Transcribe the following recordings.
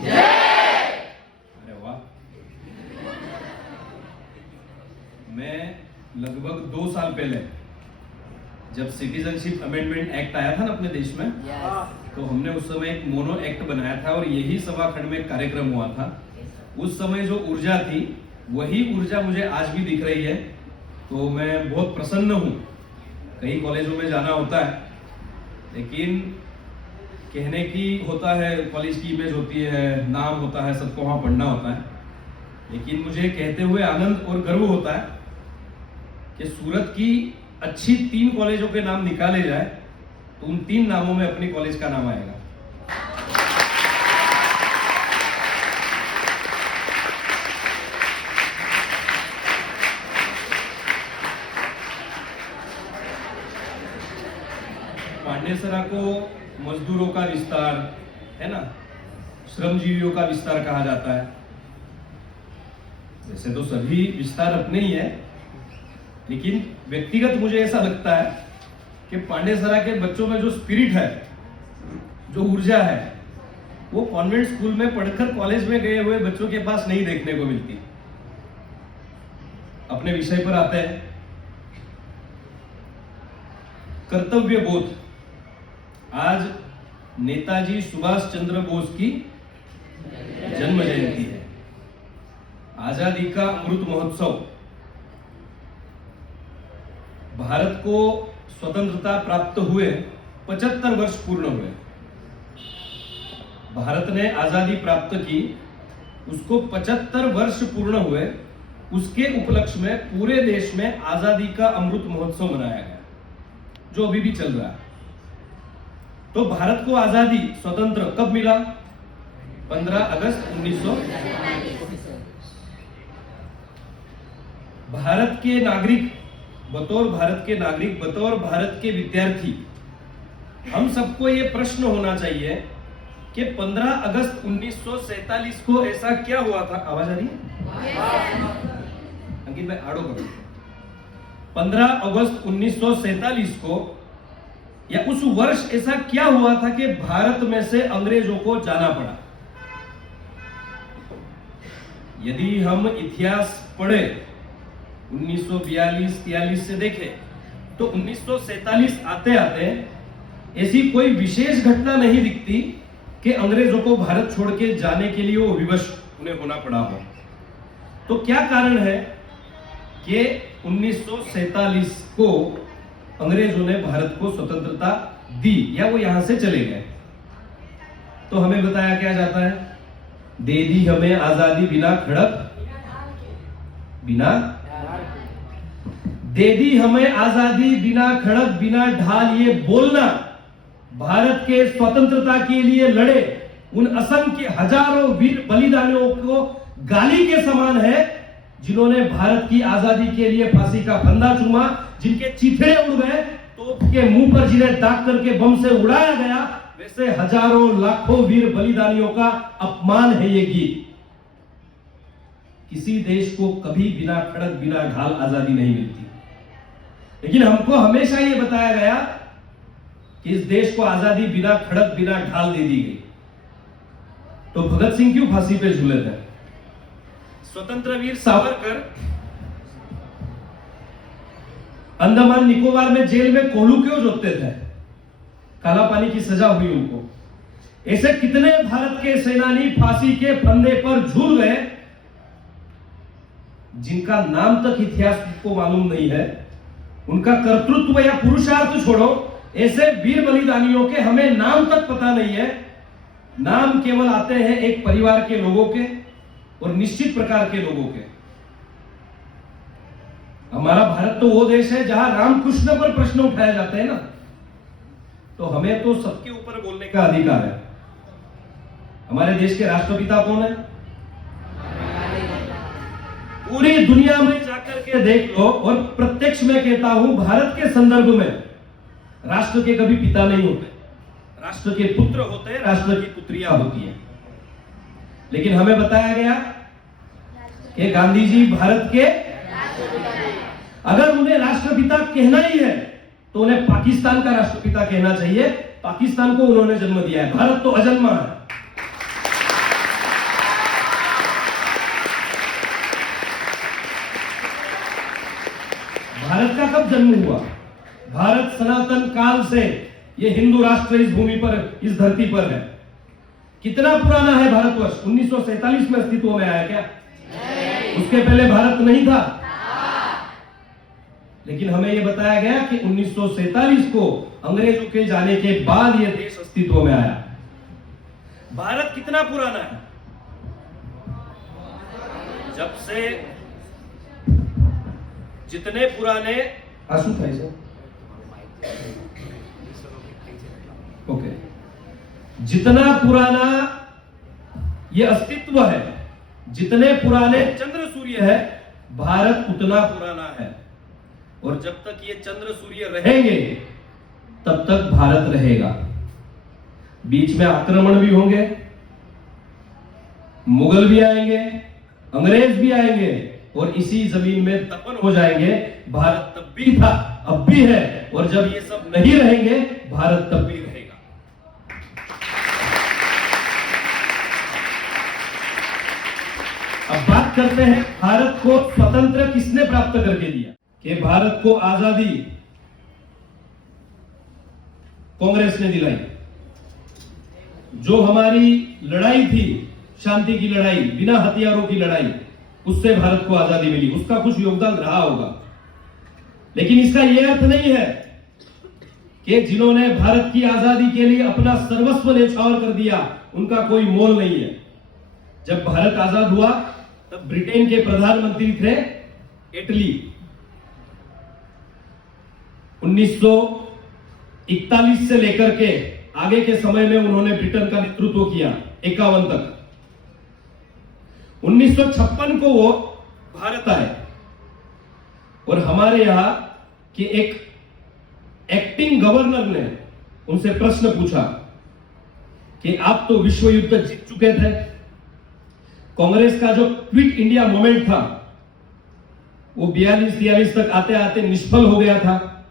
जय। अरे वाह। मैं लगभग 2 साल पहले जब सिटीजनशिप अमेंडमेंट एक्ट आया था ना अपने देश में, तो हमने उस समय एक मोनो एक्ट बनाया था और यही सभाखंड में एक कार्यक्रम हुआ था। उस समय जो ऊर्जा थी वही ऊर्जा मुझे आज भी दिख रही है। तो मैं बहुत प्रसन्न हूँ। कई कॉलेजों में जाना होता है, लेकिन कहने की होता है, कॉलेज की इमेज होती है, नाम होता है, सबको वहाँ पढ़ना होता है, लेकिन मुझे कहते हुए आनंद और गर्व होता है कि सूरत की अच्छी 3 कॉलेजों के नाम निकाले जाए तो उन 3 नामों में अपनी कॉलेज का नाम आएगा। पांडेसरा को मजदूरों का विस्तार है ना, श्रमजीवियों का विस्तार कहा जाता है। वैसे तो सभी विस्तार अपने ही है, लेकिन व्यक्तिगत मुझे ऐसा लगता है कि पांडेसरा के बच्चों में जो स्पिरिट है, जो ऊर्जा है, वो कॉन्वेंट स्कूल में पढ़कर कॉलेज में गए हुए बच्चों के पास नहीं देखने को मिलती। अपने विषय पर आते हैं। कर्तव्य बोध। आज नेताजी सुभाष चंद्र बोस की जन्म जयंती है। आजादी का अमृत महोत्सव। भारत को स्वतंत्रता प्राप्त हुए 75 वर्ष पूर्ण हुए। भारत ने आजादी प्राप्त की, उसको 75 वर्ष पूर्ण हुए। उसके उपलक्ष्य में पूरे देश में आजादी का अमृत महोत्सव मनाया गया, जो अभी भी चल रहा है। तो भारत को आजादी, स्वतंत्र कब मिला? 15 अगस्त 1947। भारत के नागरिक, बतौर भारत के नागरिक, बतौर भारत के विद्यार्थी, हम सबको ये प्रश्न होना चाहिए कि 15 अगस्त 1947 को ऐसा क्या हुआ था? आवाज आ रही है? अंकित भाई आड़ो करो। 15 अगस्त 1947 को या उस वर्ष ऐसा क्या हुआ था कि भारत में से अंग्रेजों को जाना पड़ा? यदि हम इतिहास पढ़े 1942-43 से देखें तो 1947 आते आते ऐसी कोई विशेष घटना नहीं दिखती कि अंग्रेजों को भारत छोड़ के जाने के लिए वो विवश उन्हें होना पड़ा हो। तो क्या कारण है कि 1947 को अंग्रेजों ने भारत को स्वतंत्रता दी या वो यहां से चले गए? तो हमें बताया क्या जाता है, दे दी हमें आजादी बिना खड़क बिना, दे दी हमें आजादी बिना खड़क बिना ढाल, ये बोलना भारत के स्वतंत्रता के लिए लड़े उन असंख्य हजारों वीर बलिदानियों को गाली के समान है, जिन्होंने भारत की आजादी के लिए फांसी का फंदा चूमा, जिनके चीथड़े उड़ गए, तोप के मुंह पर जिन्हें दाग करके बम से उड़ाया गया, वैसे हजारों लाखों वीर बलिदानियों का अपमान है ये गीत। किसी देश को कभी बिना खड़क बिना ढाल आजादी नहीं मिलती, लेकिन हमको हमेशा ये बताया गया कि इस देश को आजादी बिना खड़क बिना ढाल दे दी गई। तो भगत सिंह क्यों फांसी पे झूले थे? स्वतंत्र वीर सावरकर अंडमान निकोबार में जेल में कोल्हू क्यों जोतते थे? काला पानी की सजा हुई उनको। ऐसे कितने भारत के सेनानी फांसी के फंदे पर झूल गए, जिनका नाम तक इतिहास को मालूम नहीं है, उनका कर्तृत्व या पुरुषार्थ छोड़ो, ऐसे वीर बलिदानियों के हमें नाम तक पता नहीं है। नाम केवल आते हैं एक परिवार के लोगों के और निश्चित प्रकार के लोगों के। हमारा भारत तो वो देश है जहां रामकृष्ण पर प्रश्न उठाए जाते हैं ना, तो हमें तो सबके ऊपर बोलने का अधिकार है। हमारे देश के राष्ट्रपिता कौन है? पूरी दुनिया में जाकर के देख लो, और प्रत्यक्ष में कहता हूं, भारत के संदर्भ में राष्ट्र के कभी पिता नहीं होते, राष्ट्र के पुत्र होते हैं, राष्ट्र की पुत्रियां होती हैं। लेकिन हमें बताया गया कि गांधी जी भारत के, अगर उन्हें राष्ट्रपिता कहना ही है तो उन्हें पाकिस्तान का राष्ट्रपिता कहना चाहिए। पाकिस्तान को उन्होंने जन्म दिया है, भारत तो अजन्मा है। कब जन्म हुआ? भारत सनातन काल से ये हिंदू राष्ट्र इस भूमि पर, इस धरती पर है। कितना पुराना है भारतवर्ष? 1947 में अस्तित्व में आया क्या? उसके पहले भारत नहीं था। लेकिन हमें यह बताया गया कि 1947 को अंग्रेजों के जाने के बाद यह देश अस्तित्व में आया। भारत कितना पुराना है? जब से जितने पुराने आंसू था इसे ओके, जितना पुराना ये अस्तित्व है, जितने पुराने चंद्र सूर्य है, भारत उतना पुराना है। और जब तक ये चंद्र सूर्य रहेंगे तब तक भारत रहेगा। बीच में आक्रमण भी होंगे, मुगल भी आएंगे, अंग्रेज भी आएंगे और इसी जमीन में दफन हो जाएंगे। भारत तब भी था, अब भी है, और जब ये सब नहीं रहेंगे भारत तब भी रहेगा। अब बात करते हैं भारत को स्वतंत्र किसने प्राप्त करके दिया? कि भारत को आजादी कांग्रेस ने दिलाई। जो हमारी लड़ाई थी, शांति की लड़ाई, बिना हथियारों की लड़ाई, उससे भारत को आजादी मिली, उसका कुछ योगदान रहा होगा। लेकिन इसका यह अर्थ नहीं है कि जिन्होंने भारत की आजादी के लिए अपना सर्वस्व न्यौछावर कर दिया उनका कोई मोल नहीं है। जब भारत आजाद हुआ तब ब्रिटेन के प्रधानमंत्री थे एटली। 1941 से लेकर के आगे के समय में उन्होंने ब्रिटेन का नेतृत्व किया 51 तक। 1956 को वो भारत आए और हमारे यहां के एक एक्टिंग गवर्नर ने उनसे प्रश्न पूछा कि आप तो विश्व युद्ध जीत चुके थे, कांग्रेस का जो क्विट इंडिया मूवमेंट था वो 42-43 तक आते आते निष्फल हो गया था,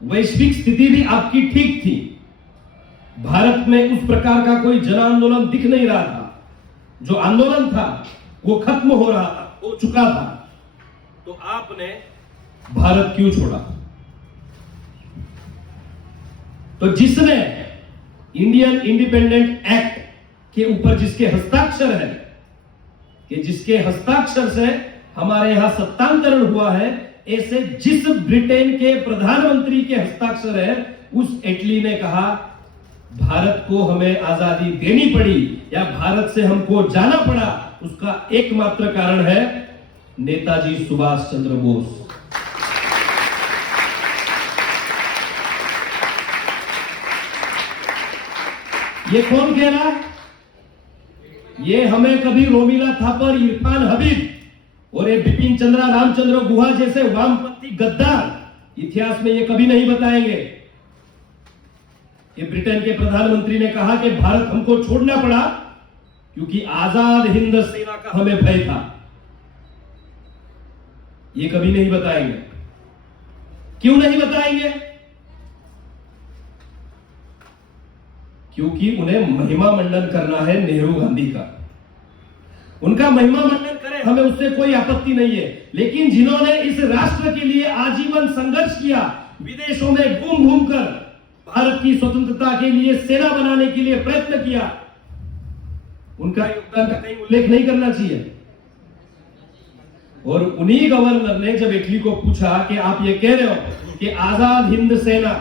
वैश्विक स्थिति भी आपकी ठीक थी, भारत में उस प्रकार का कोई जन आंदोलन दिख नहीं रहा था, जो आंदोलन था वो खत्म हो रहा था, हो चुका था, तो आपने भारत क्यों छोड़ा? तो जिसने इंडियन इंडिपेंडेंट एक्ट के ऊपर जिसके हस्ताक्षर है, कि जिसके हस्ताक्षर से हमारे यहां सत्तांतरण हुआ है, ऐसे जिस ब्रिटेन के प्रधानमंत्री के हस्ताक्षर है, उस एटली ने कहा भारत को हमें आजादी देनी पड़ी या भारत से हमको जाना पड़ा, उसका एकमात्र कारण है नेताजी सुभाष चंद्र बोस। ये कौन कह रहा है? ये हमें कभी रोमिला थापर, इरफान हबीब और ये बिपिन चंद्रा रामचंद्र गुहा जैसे वामपंथी गद्दार इतिहास में ये कभी नहीं बताएंगे। ये ब्रिटेन के प्रधानमंत्री ने कहा कि भारत हमको छोड़ना पड़ा क्योंकि आजाद हिंद सेना का हमें भय था। ये कभी नहीं बताएंगे। क्यों नहीं बताएंगे? क्योंकि उन्हें महिमा मंडन करना है नेहरू गांधी का। उनका महिमा मंडन करें, हमें उससे कोई आपत्ति नहीं है, लेकिन जिन्होंने इस राष्ट्र के लिए आजीवन संघर्ष किया, विदेशों में घूम घूम कर भारत की स्वतंत्रता के लिए सेना बनाने के लिए प्रयत्न किया, उनका योगदान का कहीं उल्लेख नहीं करना चाहिए। और उन्हीं गवर्नर ने जब एटली को पूछा कि आप ये कह रहे हो कि आजाद हिंद सेना,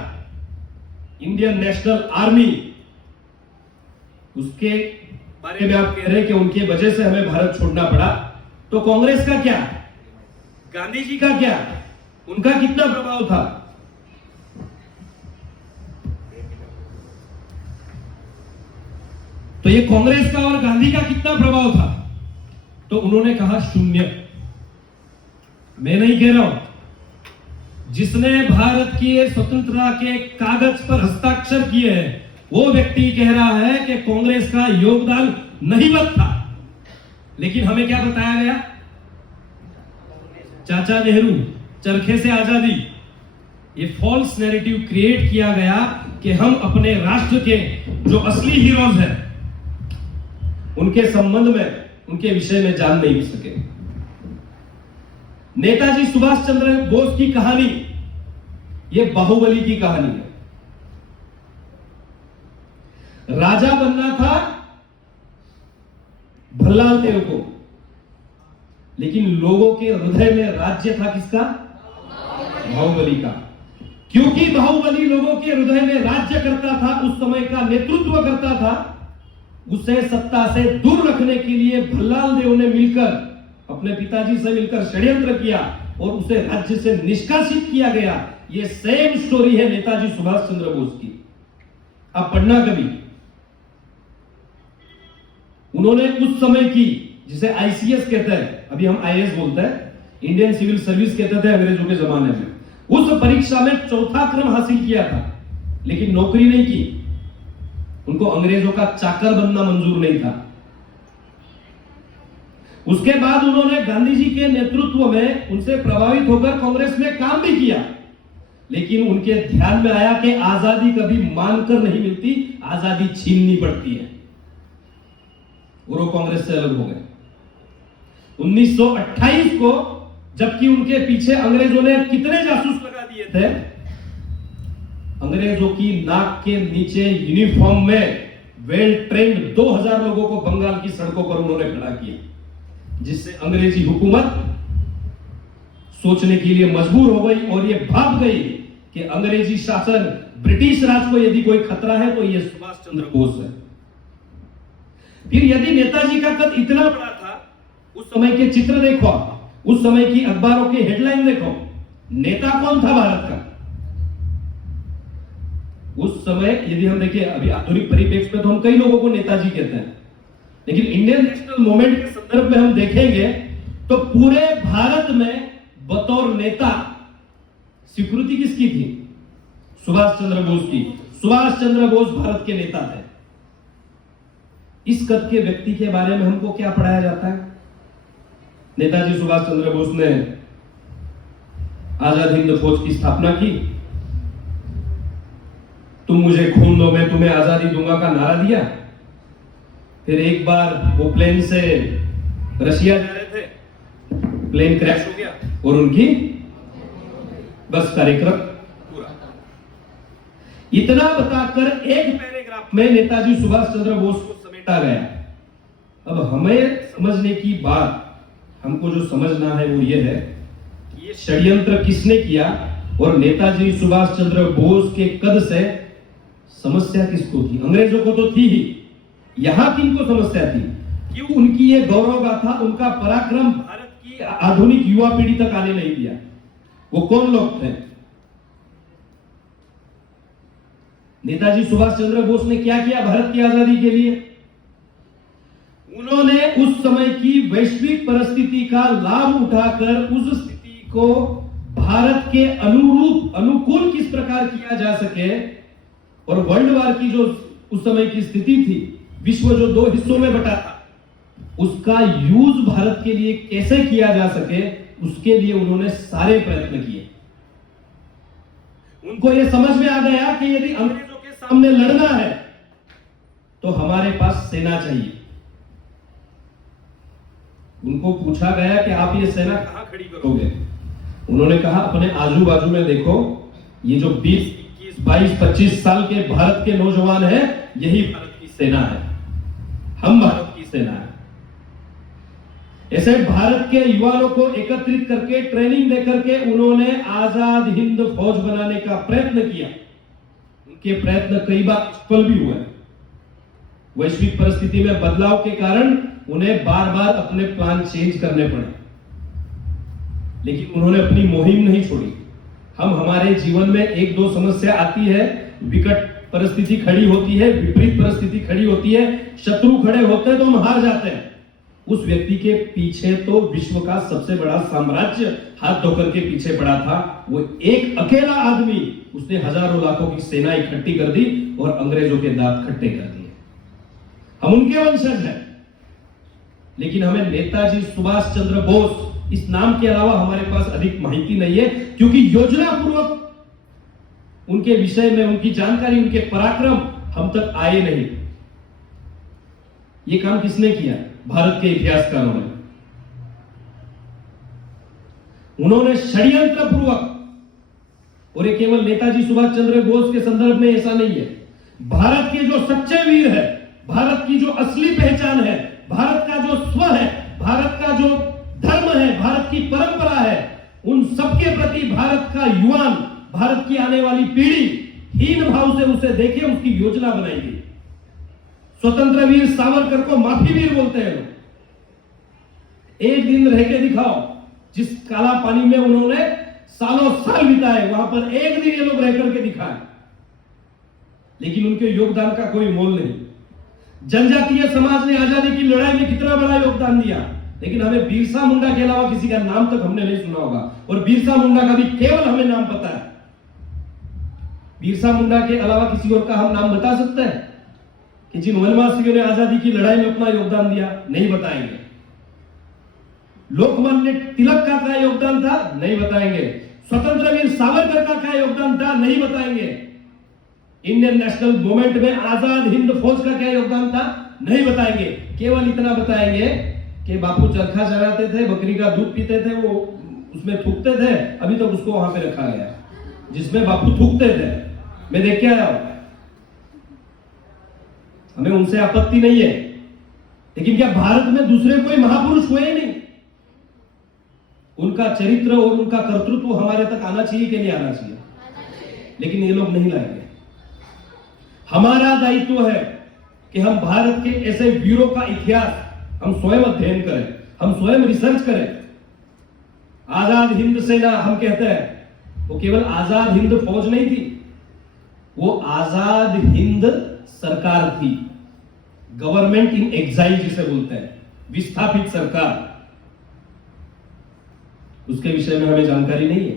इंडियन नेशनल आर्मी, उसके बारे में आप कह रहे हैं कि उनकी वजह से हमें भारत छोड़ना पड़ा, तो कांग्रेस का क्या, गांधी जी का क्या, उनका कितना प्रभाव था? तो ये कांग्रेस का और गांधी का कितना प्रभाव था? तो उन्होंने कहा शून्य। मैं नहीं कह रहा हूं, जिसने भारत की स्वतंत्रता के कागज पर हस्ताक्षर किए हैं वो व्यक्ति कह रहा है कि कांग्रेस का योगदान नहीवत था। लेकिन हमें क्या बताया गया? चाचा नेहरू, चरखे से आजादी, ये फॉल्स नैरेटिव क्रिएट किया गया कि हम अपने राष्ट्र के जो असली हीरोज हैं उनके संबंध में, उनके विषय में जान नहीं सके। नेताजी सुभाष चंद्र बोस की कहानी यह बाहुबली की कहानी है। राजा बनना था भल्लाल देव को, लेकिन लोगों के हृदय में राज्य था किसका? बाहुबली का। क्योंकि बाहुबली लोगों के हृदय में राज्य करता था, उस समय का नेतृत्व करता था, उसे सत्ता से दूर रखने के लिए भल्लाल देव ने मिलकर, अपने पिताजी से मिलकर षड्यंत्र किया और उसे राज्य से निष्कासित किया गया। यह सेम स्टोरी है नेताजी सुभाष चंद्र बोस की। आप पढ़ना कभी। उन्होंने उस समय की, जिसे आईसीएस कहते हैं, अभी हम आईएएस बोलते हैं, इंडियन सिविल सर्विस कहते थे अंग्रेजों के जमाने में, उस परीक्षा में 4था क्रम हासिल किया था, लेकिन नौकरी नहीं की। उनको अंग्रेजों का चाकर बनना मंजूर नहीं था। उसके बाद उन्होंने गांधी जी के नेतृत्व में उनसे प्रभावित होकर कांग्रेस में काम भी किया, लेकिन उनके ध्यान में आया कि आजादी कभी मांगकर नहीं मिलती, आजादी छीननी पड़ती है, और वो कांग्रेस से अलग हो गए। 1928 को, जबकि उनके पीछे अंग्रेजों ने कितने जासूस लगा दिए थे, अंग्रेजों की नाक के नीचे यूनिफॉर्म में वेल ट्रेन्ड 2000 लोगों को बंगाल की सड़कों पर उन्होंने खड़ा किया, जिससे अंग्रेजी हुकूमत सोचने के लिए मजबूर हो गई और यह भाप गई कि अंग्रेजी शासन, ब्रिटिश राज को यदि कोई खतरा है तो यह सुभाष चंद्र बोस है। फिर यदि नेताजी का कद इतना बड़ा था, उस समय के चित्र देखो, उस समय की अखबारों के हेडलाइन देखो, नेता कौन था भारत का उस समय? यदि हम देखें अभी आधुनिक परिप्रेक्ष्य में तो हम कई लोगों को नेताजी कहते हैं, लेकिन इंडियन नेशनल मूवमेंट के संदर्भ में हम देखेंगे तो पूरे भारत में बतौर नेता स्वीकृति किसकी थी? सुभाष चंद्र बोस की। सुभाष चंद्र बोस भारत के नेता थे। इस कद के व्यक्ति के बारे में हमको क्या पढ़ाया जाता है? नेताजी सुभाष चंद्र बोस ने आजाद हिंद फौज की स्थापना की, तुम मुझे खून दो मैं तुम्हें आजादी दूंगा का नारा दिया। फिर एक बार वो प्लेन से रशिया जा रहे थे, प्लेन क्रैश हो गया और उनकी बस कार्यक्रम पूरा। इतना बताकर एक पैराग्राफ में नेताजी सुभाष चंद्र बोस को समेटा गया। अब हमें समझने की बात, हमको जो समझना है वो ये है कि ये षड्यंत्र किसने किया और नेताजी सुभाष चंद्र बोस के कद से समस्या किसको थी? अंग्रेजों को तो थी ही, यहां किनको समस्या थी? क्यों उनकी ये गौरव गाथा, उनका पराक्रम भारत की आधुनिक युवा पीढ़ी तक आने नहीं दिया? वो कौन लोग थे? नेताजी सुभाष चंद्र बोस ने क्या किया भारत की आजादी के लिए? उन्होंने उस समय की वैश्विक परिस्थिति का लाभ उठाकर उस स्थिति को भारत के अनुरूप, अनुकूल किस प्रकार किया जा सके, और वर्ल्ड वार की जो उस समय की स्थिति थी, विश्व जो दो हिस्सों में बटा था, उसका यूज भारत के लिए कैसे किया जा सके, उसके लिए उन्होंने सारे प्रयत्न किए। उनको यह समझ में आ गया कि यदि अंग्रेजों के सामने लड़ना है तो हमारे पास सेना चाहिए। उनको पूछा गया कि आप ये सेना कहां खड़ी करोगे? उन्होंने कहा अपने आजू बाजू में देखो, ये जो 20, 21, 22, 25 साल के भारत के नौजवान हैं, यही भारत की सेना है, हम भारत की सेना है। ऐसे भारत के युवाओं को एकत्रित करके, ट्रेनिंग देकर के उन्होंने आजाद हिंद फौज बनाने का प्रयत्न किया। उनके प्रयत्न कई बार सफल भी हुए। वैश्विक परिस्थिति में बदलाव के कारण उन्हें बार बार अपने प्लान चेंज करने पड़े, लेकिन उन्होंने अपनी मुहिम नहीं छोड़ी। हम हमारे जीवन में एक दो समस्या आती है, विकट परिस्थिति खड़ी होती है, विपरीत परिस्थिति खड़ी होती है, शत्रु खड़े होते हैं तो हम हार जाते हैं। उस व्यक्ति के पीछे तो विश्व का सबसे बड़ा साम्राज्य हाथ धोकर के पीछे पड़ा था। वो एक अकेला आदमी, उसने हजारों लाखों की सेना इकट्ठी कर दी और अंग्रेजों के दांत खट्टे कर दिए। हम उनके वंशज हैं, लेकिन हमें नेताजी सुभाष चंद्र बोस इस नाम के अलावा हमारे पास अधिक माहिती नहीं है, क्योंकि योजना पूर्वक उनके विषय में उनकी जानकारी, उनके पराक्रम हम तक आए नहीं। ये काम किसने किया? भारत के इतिहासकारों ने। उन्होंने षड्यंत्र पूर्वक, और ये केवल नेताजी सुभाष चंद्र बोस के संदर्भ में ऐसा नहीं है, भारत के जो सच्चे वीर है, भारत की जो असली पहचान है, भारत का जो स्व है, भारत का जो धर्म है, भारत की परंपरा है, उन सबके प्रति भारत का युवान, भारत की आने वाली पीढ़ी हीन भाव से उसे देखे, उसकी योजना बनाई गई। स्वतंत्र वीर सावरकर को माफी वीर बोलते हैं लोग। एक दिन रह के दिखाओ, जिस काला पानी में उन्होंने सालों साल बिताए, वहां पर एक दिन ये लोग रह करके दिखाए, लेकिन उनके योगदान का कोई मोल नहीं। जनजातीय समाज ने आजादी की लड़ाई में कितना बड़ा योगदान दिया, लेकिन हमें बिरसा मुंडा के अलावा किसी का नाम तक हमने नहीं सुना होगा, और बिरसा मुंडा का भी केवल हमें नाम पता है। बिरसा मुंडा के अलावा किसी और का हम नाम बता सकते हैं कि जिन वनवासियों ने आजादी की लड़ाई में अपना योगदान दिया? नहीं बताएंगे। लोकमान्य तिलक का क्या योगदान था? नहीं बताएंगे। स्वतंत्र वीर सावरकर का क्या योगदान था? नहीं बताएंगे। इंडियन नेशनल मूवमेंट में आजाद हिंद फौज का क्या योगदान था? नहीं बताएंगे। केवल इतना बताएंगे कि बापू चरखा चलाते थे, बकरी का दूध पीते थे, वो उसमें थूकते थे, अभी तक उसको वहां पे रखा गया जिसमें बापू थूकते थे। मैं देख के आया हूं, हमें उनसे आपत्ति नहीं है, लेकिन क्या भारत में दूसरे कोई महापुरुष हुए ही नहीं? उनका चरित्र और उनका कर्तृत्व हमारे तक आना चाहिए कि नहीं आना चाहिए? लेकिन ये लोग नहीं लाएंगे। हमारा दायित्व है कि हम भारत के ऐसे वीरों का इतिहास हम स्वयं अध्ययन करें, हम स्वयं रिसर्च करें। आजाद हिंद सेना हम कहते हैं, वो केवल आजाद हिंद फौज नहीं थी, वो आजाद हिंद सरकार थी। गवर्नमेंट इन एग्जाइल जिसे बोलते हैं, विस्थापित सरकार, उसके विषय में हमें जानकारी नहीं है।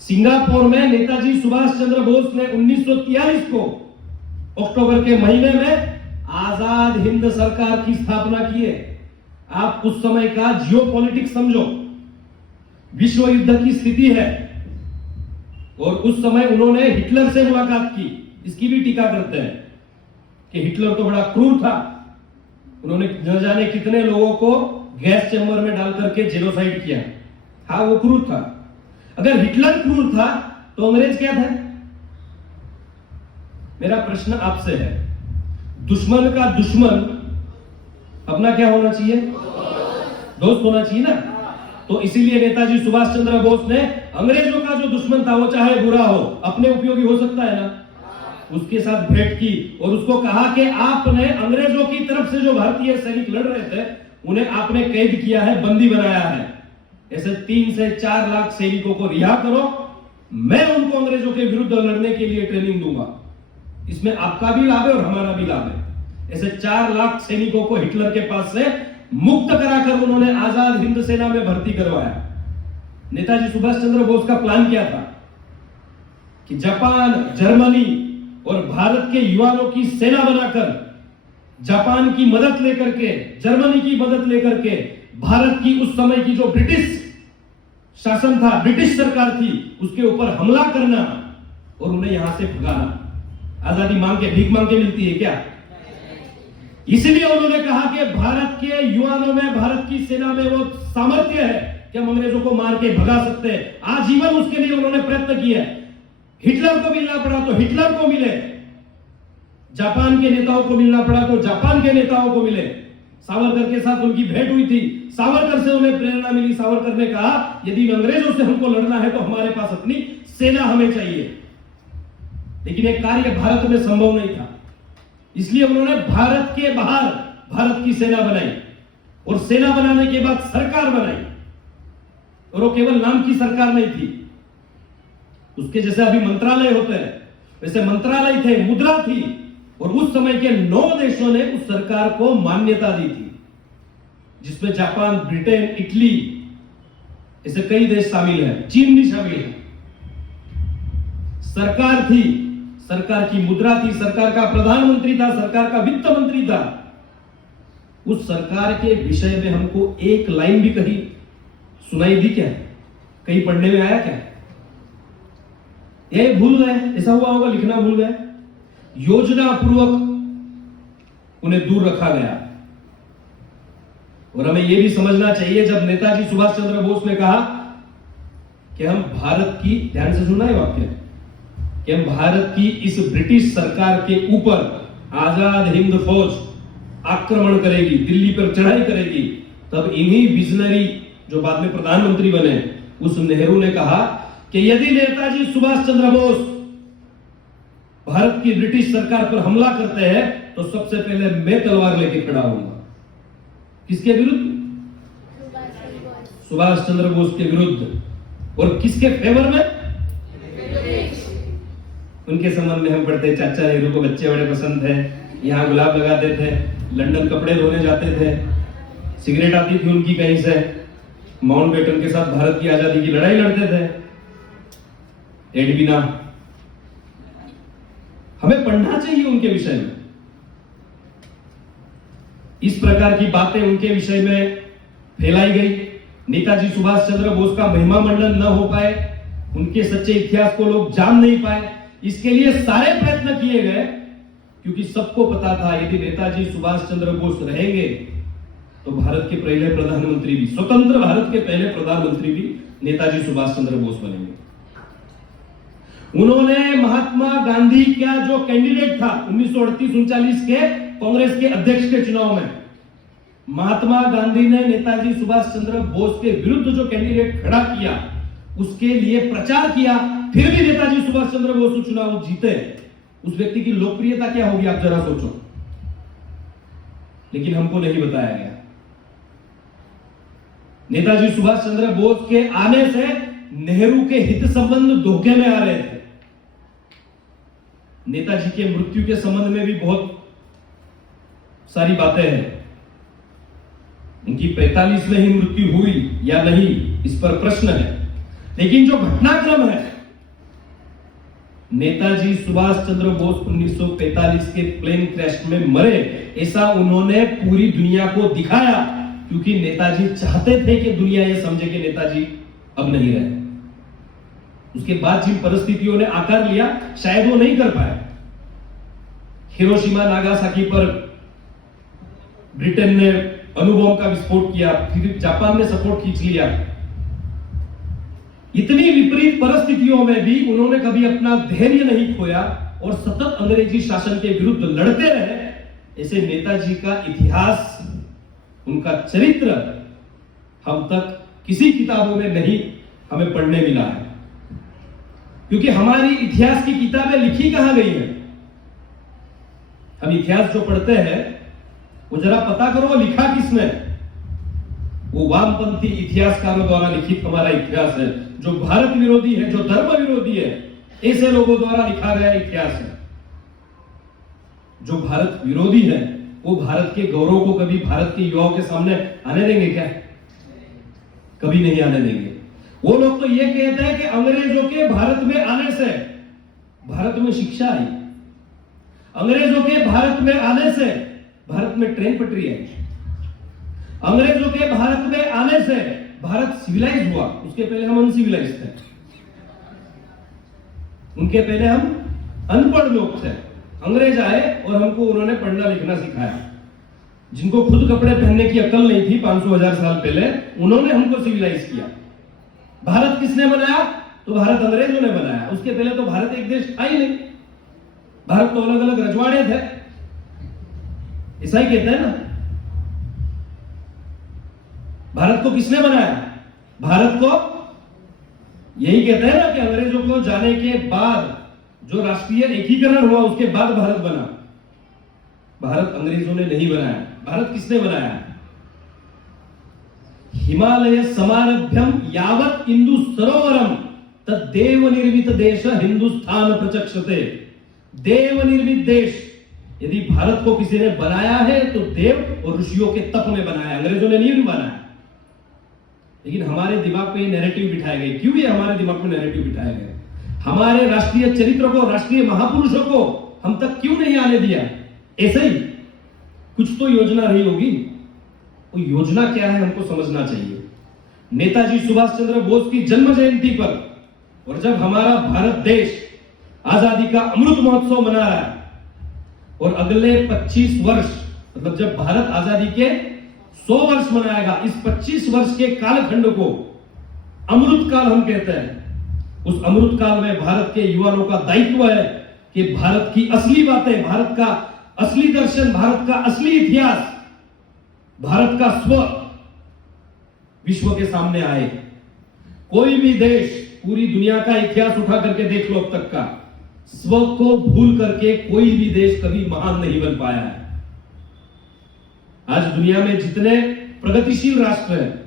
सिंगापुर में नेताजी सुभाष चंद्र बोस ने 1943 को अक्टूबर के महीने में आजाद हिंद सरकार की स्थापना की है। आप उस समय का जियोपॉलिटिक्स समझो, विश्व युद्ध की स्थिति है, और उस समय उन्होंने हिटलर से मुलाकात की। इसकी भी टीका करते हैं कि हिटलर तो बड़ा क्रूर था, उन्होंने न जाने कितने लोगों को गैस चैम्बर में डाल करके जेनोसाइड किया। हाँ, वो क्रूर था। अगर हिटलर क्रूर था तो अंग्रेज क्या था? मेरा प्रश्न आपसे है, दुश्मन का दुश्मन अपना क्या होना चाहिए? दोस्त होना चाहिए ना। तो इसीलिए नेताजी सुभाष चंद्र बोस ने अंग्रेजों का जो दुश्मन था, वो चाहे बुरा हो, अपने उपयोगी हो सकता है ना, उसके साथ भेंट की और उसको कहा कि आपने अंग्रेजों की तरफ से जो भारतीय सैनिक लड़ रहे थे, उन्हें आपने कैद किया है, बंदी बनाया है। ऐसे 3 से 4 लाख सैनिकों को रिहा करो, मैं उनको अंग्रेजों के विरुद्ध लड़ने के लिए ट्रेनिंग दूंगा। इसमें आपका भी लाभ है और हमारा भी लाभ है। ऐसे 4 लाख सैनिकों को हिटलर के पास से मुक्त कराकर उन्होंने आजाद हिंद सेना में भर्ती करवाया। नेताजी सुभाष चंद्र बोस का प्लान क्या था कि जापान, जर्मनी और भारत के युवाओं की सेना बनाकर, जापान की मदद लेकर के, जर्मनी की मदद लेकर के, भारत की उस समय की जो ब्रिटिश शासन था, ब्रिटिश सरकार थी, उसके ऊपर हमला करना और उन्हें यहां से भगाना। आजादी मांग के, भीख मांग के मिलती है क्या? इसलिए उन्होंने कहा कि भारत के युवाओं में, भारत की सेना में वो सामर्थ्य है कि हम अंग्रेजों को मार के भगा सकते हैं। आजीवन उसके लिए उन्होंने प्रयत्न किया। हिटलर को मिलना पड़ा तो हिटलर को मिले, जापान के नेताओं को मिलना पड़ा तो जापान के नेताओं को मिले। सावरकर के साथ उनकी भेंट हुई थी, सावरकर से उन्हें प्रेरणा मिली। सावरकर ने कहा, यदि अंग्रेजों से हमको लड़ना है तो हमारे पास अपनी सेना हमें चाहिए। लेकिन एक कार्य भारत में संभव नहीं था, इसलिए उन्होंने भारत के बाहर भारत की सेना बनाई, और सेना बनाने के बाद सरकार बनाई। और वो केवल नाम की सरकार नहीं थी, उसके जैसे अभी मंत्रालय होते हैं वैसे मंत्रालय थे, मुद्रा थी, और उस समय के 9 देशों ने उस सरकार को मान्यता दी थी, जिसमें जापान, ब्रिटेन, इटली, ऐसे कई देश शामिल हैं, चीन भी शामिल है। सरकार थी, सरकार की मुद्रा थी, सरकार का प्रधानमंत्री था, सरकार का वित्त मंत्री था। उस सरकार के विषय में हमको एक लाइन भी कहीं सुनाई दी क्या? कहीं पढ़ने में आया क्या? ये भूल गए, ऐसा हुआ होगा, लिखना भूल गए। योजना पूर्वक उन्हें दूर रखा गया। और हमें यह भी समझना चाहिए, जब नेताजी सुभाष चंद्र बोस ने कहा कि हम भारत की, ध्यान से सुना है वाक्य, कि हम भारत की इस ब्रिटिश सरकार के ऊपर आजाद हिंद फौज आक्रमण करेगी, दिल्ली पर चढ़ाई करेगी, तब इन्हीं विजनरी जो बाद में प्रधानमंत्री बने, उस नेहरू ने कहा कि यदि नेताजी सुभाष चंद्र बोस भारत की ब्रिटिश सरकार पर हमला करते हैं तो सबसे पहले मैं तलवार लेके खड़ा होऊंगा। किसके विरुद्ध? सुभाष चंद्र बोस के विरुद्ध। और किसके फेवर में? उनके संबंध में हम पढ़ते, चाचा नेहरू को बच्चे बड़े पसंद थे, यहां गुलाब लगाते थे, लंदन कपड़े धोने जाते थे, सिगरेट आती थी उनकी कहीं से, माउंटबेटन के साथ भारत की आजादी की लड़ाई लड़ते थे, एडविना। हमें पढ़ना चाहिए उनके विषय में। इस प्रकार की बातें उनके विषय में फैलाई गई, नेताजी सुभाष चंद्र बोस का महिमा मंडन न हो पाए, उनके सच्चे इतिहास को लोग जान नहीं पाए, इसके लिए सारे प्रयत्न किए गए, क्योंकि सबको पता था यदि नेताजी सुभाष चंद्र बोस रहेंगे तो भारत के पहले प्रधानमंत्री भी, स्वतंत्र भारत के पहले प्रधानमंत्री भी नेताजी सुभाष चंद्र बोस बनेंगे। उन्होंने महात्मा गांधी का जो कैंडिडेट था 1938-39 के कांग्रेस के अध्यक्ष के चुनाव में, महात्मा गांधी ने नेताजी सुभाष चंद्र बोस के विरुद्ध जो कैंडिडेट खड़ा किया, उसके लिए प्रचार किया, फिर भी नेताजी सुभाष चंद्र बोस चुनाव जीते। उस व्यक्ति की लोकप्रियता क्या होगी आप जरा सोचो। लेकिन हमको नहीं बताया गया। नेताजी सुभाष चंद्र बोस के आने से नेहरू के हित संबंध धोखे में आ रहे थे। नेताजी के मृत्यु के संबंध में भी बहुत सारी बातें हैं। उनकी 45 में ही मृत्यु हुई या नहीं, इस पर प्रश्न है। लेकिन जो घटनाक्रम है, नेताजी सुभाष चंद्र बोस 1945 के प्लेन क्रैश में मरे, ऐसा उन्होंने पूरी दुनिया को दिखाया, क्योंकि नेताजी चाहते थे कि दुनिया यह समझे कि नेताजी अब नहीं रहे। उसके बाद जिन परिस्थितियों ने आकार लिया, शायद वो नहीं कर पाए। हिरोशिमा नागासाकी पर ब्रिटेन ने अणुबॉम्ब का विस्फोट किया, फिर जापान ने सपोर्ट खींच लिया। इतनी विपरीत परिस्थितियों में भी उन्होंने कभी अपना धैर्य नहीं खोया और सतत अंग्रेजी शासन के विरुद्ध लड़ते रहे। ऐसे नेताजी का इतिहास, उनका चरित्र हम तक किसी किताबों में नहीं हमें पढ़ने मिला है, क्योंकि हमारी इतिहास की किताबें लिखी कहां गई है। हम इतिहास जो पढ़ते हैं वो जरा पता करो वो लिखा किसने। वो वामपंथी इतिहासकारों द्वारा लिखित हमारा इतिहास है, जो भारत विरोधी है, जो धर्म विरोधी है, ऐसे लोगों द्वारा लिखा गया इतिहास है। जो भारत विरोधी है वो भारत के गौरव को कभी भारत के युवाओं के सामने आने देंगे क्या? कभी नहीं आने देंगे। वो लोग तो ये कहते हैं कि अंग्रेजों के भारत में आने से भारत में शिक्षा आई, अंग्रेजों के भारत में आने से भारत में ट्रेन पटरी आई, अंग्रेजों के भारत में आने से भारत सिविलाइज हुआ। उसके पहले हम अनसिविलाइज थे, उनके पहले हम अनपढ़ लोग थे। अंग्रेज आए और हमको उन्होंने पढ़ना लिखना सिखाया। जिनको खुद कपड़े पहनने की अकल नहीं थी 500,000 साल पहले, उन्होंने हमको सिविलाइज किया। भारत किसने बनाया? तो भारत अंग्रेजों ने बनाया। उसके पहले तो भारत एक देश था ही नहीं, भारत तो अलग अलग रजवाड़े थे। ऐसा ही कहते हैं ना। भारत को किसने बनाया? भारत को यही कहते हैं ना कि अंग्रेजों को जाने के बाद जो राष्ट्रीय एकीकरण हुआ, उसके बाद भारत बना। भारत अंग्रेजों ने नहीं बनाया। भारत किसने बनाया? हिमालय समारभ्यम यावत इंदु सरोवरम तद्देव निर्मित देश हिंदुस्तान प्रचक्षते। देव निर्मित देश, यदि भारत को किसी ने बनाया है तो देव और ऋषियों के तप ने बनाया, अंग्रेजों ने नहीं बनाया। लेकिन हमारे दिमाग पे नैरेटिव बिठाए गए। क्यों ये हमारे दिमाग में नैरेटिव बिठाए गए? हमारे राष्ट्रीय चरित्र को, राष्ट्रीय महापुरुषों को हम तक क्यों नहीं आने दिया? ऐसे ही कुछ तो योजना रही होगी। वो योजना क्या है हमको समझना चाहिए। नेताजी सुभाष चंद्र बोस की जन्म जयंती पर, और जब हमारा भारत देश आजादी का अमृत महोत्सव मना रहा है, और अगले 25 वर्ष, मतलब जब भारत आजादी के 100 वर्ष मनाएगा, इस 25 वर्ष के कालखंड को अमृत काल हम कहते हैं। उस अमृत काल में भारत के युवाओं का दायित्व है कि भारत की असली बातें, भारत का असली दर्शन, भारत का असली इतिहास, भारत का स्व विश्व के सामने आए। कोई भी देश, पूरी दुनिया का इतिहास उठा करके देख लो अब तक का, स्व को भूल करके कोई भी देश कभी महान नहीं बन पाया है। आज दुनिया में जितने प्रगतिशील राष्ट्र हैं,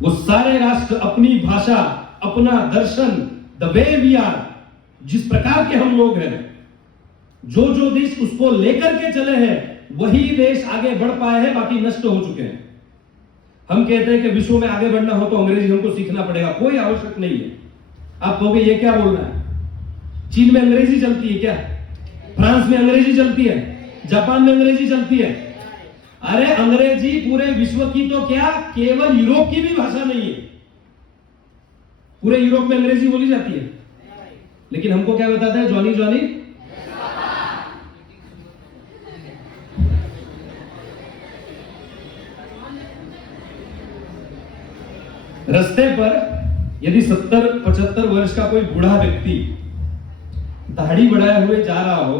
वो सारे राष्ट्र अपनी भाषा, अपना दर्शन, द वे वी आर, जिस प्रकार के हम लोग हैं, जो जो देश उसको लेकर के चले हैं, वही देश आगे बढ़ पाए हैं, बाकी नष्ट हो चुके हैं। हम कहते हैं कि विश्व में आगे बढ़ना हो तो अंग्रेजी हमको सीखना पड़ेगा, कोई आवश्यक नहीं है। आप कहोगे ये क्या बोल रहा है? चीन में अंग्रेजी चलती है क्या? फ्रांस में अंग्रेजी चलती है, जापान में अंग्रेजी चलती है। अरे अंग्रेजी पूरे विश्व की तो क्या, केवल यूरोप की भी भाषा नहीं है। पूरे यूरोप में अंग्रेजी बोली जाती है, लेकिन हमको क्या बताता है? Johnny Johnny. रास्ते पर यदि 70-75 वर्ष का कोई बूढ़ा व्यक्ति दाढ़ी बढ़ाए हुए जा रहा हो,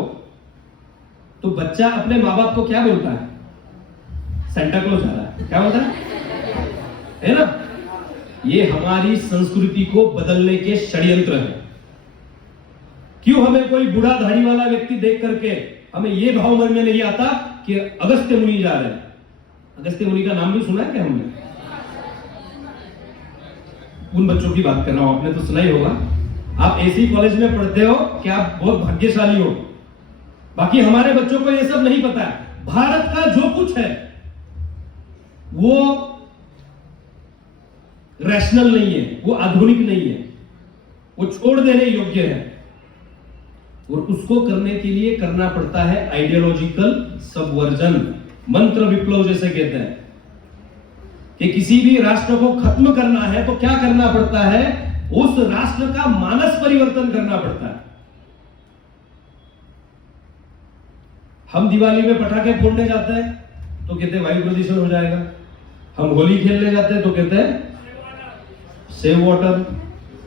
तो बच्चा अपने माँ बाप को क्या बोलता है? सेंटा क्लॉज आ रहा है, क्या बोलता है ना? ये हमारी संस्कृति को बदलने के षड्यंत्र है। क्यों हमें कोई बूढ़ा दाढ़ी वाला व्यक्ति देख करके हमें ये भाव मन में नहीं आता कि अगस्त्य मुनि जा रहे हैं? अगस्त्य मुनि का नाम भी सुना है क्या हमने? उन बच्चों की बात कर रहा हूं, आपने तो सुना ही होगा। आप ऐसी कॉलेज में पढ़ते हो कि आप बहुत भाग्यशाली हो, बाकी हमारे बच्चों को यह सब नहीं पता है। भारत का जो कुछ है वो रैशनल नहीं है, वो आधुनिक नहीं है, वो छोड़ देने योग्य है, और उसको करने के लिए करना पड़ता है आइडियोलॉजिकल सबवर्जन, मंत्र विप्लव जैसे कहते हैं। कि किसी भी राष्ट्र को खत्म करना है तो क्या करना पड़ता है? उस राष्ट्र का मानस परिवर्तन करना पड़ता है। हम दिवाली में पटाखे फोड़ने जाते हैं तो कहते हैं वायु प्रदूषण हो जाएगा। हम होली खेलने जाते हैं तो कहते हैं सेव वाटर।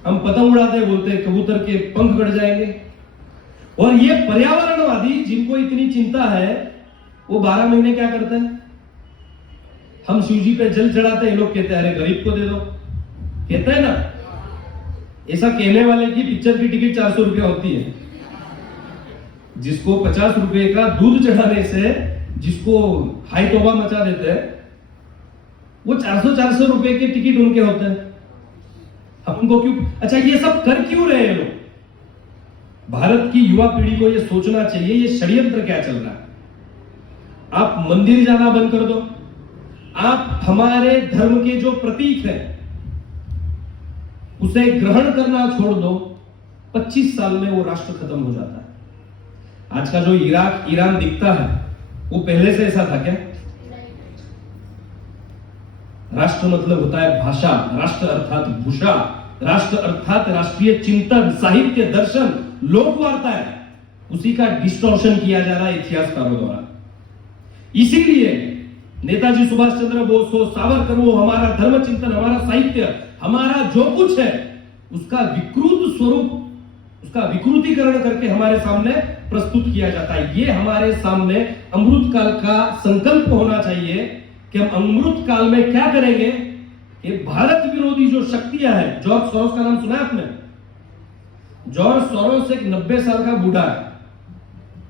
हम पतंग उड़ाते हैं, बोलते हैं कबूतर के पंख कट जाएंगे। और ये पर्यावरणवादी जिनको इतनी चिंता है, वो 12 महीने क्या करते हैं? हम शिव जी पे जल चढ़ाते हैं, लोग कहते हैं अरे गरीब को दे दो, कहते हैं ना। ऐसा कहने वाले की पिक्चर की टिकट 400 रुपया होती है। जिसको 50 रुपए का दूध चढ़ाने से जिसको हाई तौबा मचा देते हैं, वो 400 रुपए के टिकट उनके होते हैं। अब उनको क्यों? अच्छा, ये सब कर क्यों रहे हैं लोग? भारत की युवा पीढ़ी को ये सोचना चाहिए ये षड्यंत्र क्या चल रहा है। आप मंदिर जाना बंद कर दो, आप हमारे धर्म के जो प्रतीक है उसे ग्रहण करना छोड़ दो, 25 साल में वो राष्ट्र खत्म हो जाता है। आज का जो इराक ईरान दिखता है वो पहले से ऐसा था क्या? राष्ट्र मतलब होता है भाषा, राष्ट्र अर्थात भूषा, राष्ट्र अर्थात राष्ट्रीय चिंतन, साहित्य, दर्शन, लोक वार्ता है। उसी का डिस्टॉर्शन किया जा रहा है इतिहासकारों द्वारा। इसीलिए नेताजी सुभाष चंद्र बोस हो, सावरकर हो, हमारा धर्म चिंतन, हमारा साहित्य, हमारा जो कुछ है उसका विकृत स्वरूप, उसका विकृतीकरण करके हमारे सामने प्रस्तुत किया जाता है। ये हमारे सामने अमृत काल का संकल्प होना चाहिए कि हम अमृत काल में क्या करेंगे। कि भारत विरोधी जो शक्तियां हैं, जॉर्ज सोरोस का नाम सुना है आपने? जॉर्ज सोरोस एक 90 साल का बूढ़ा है,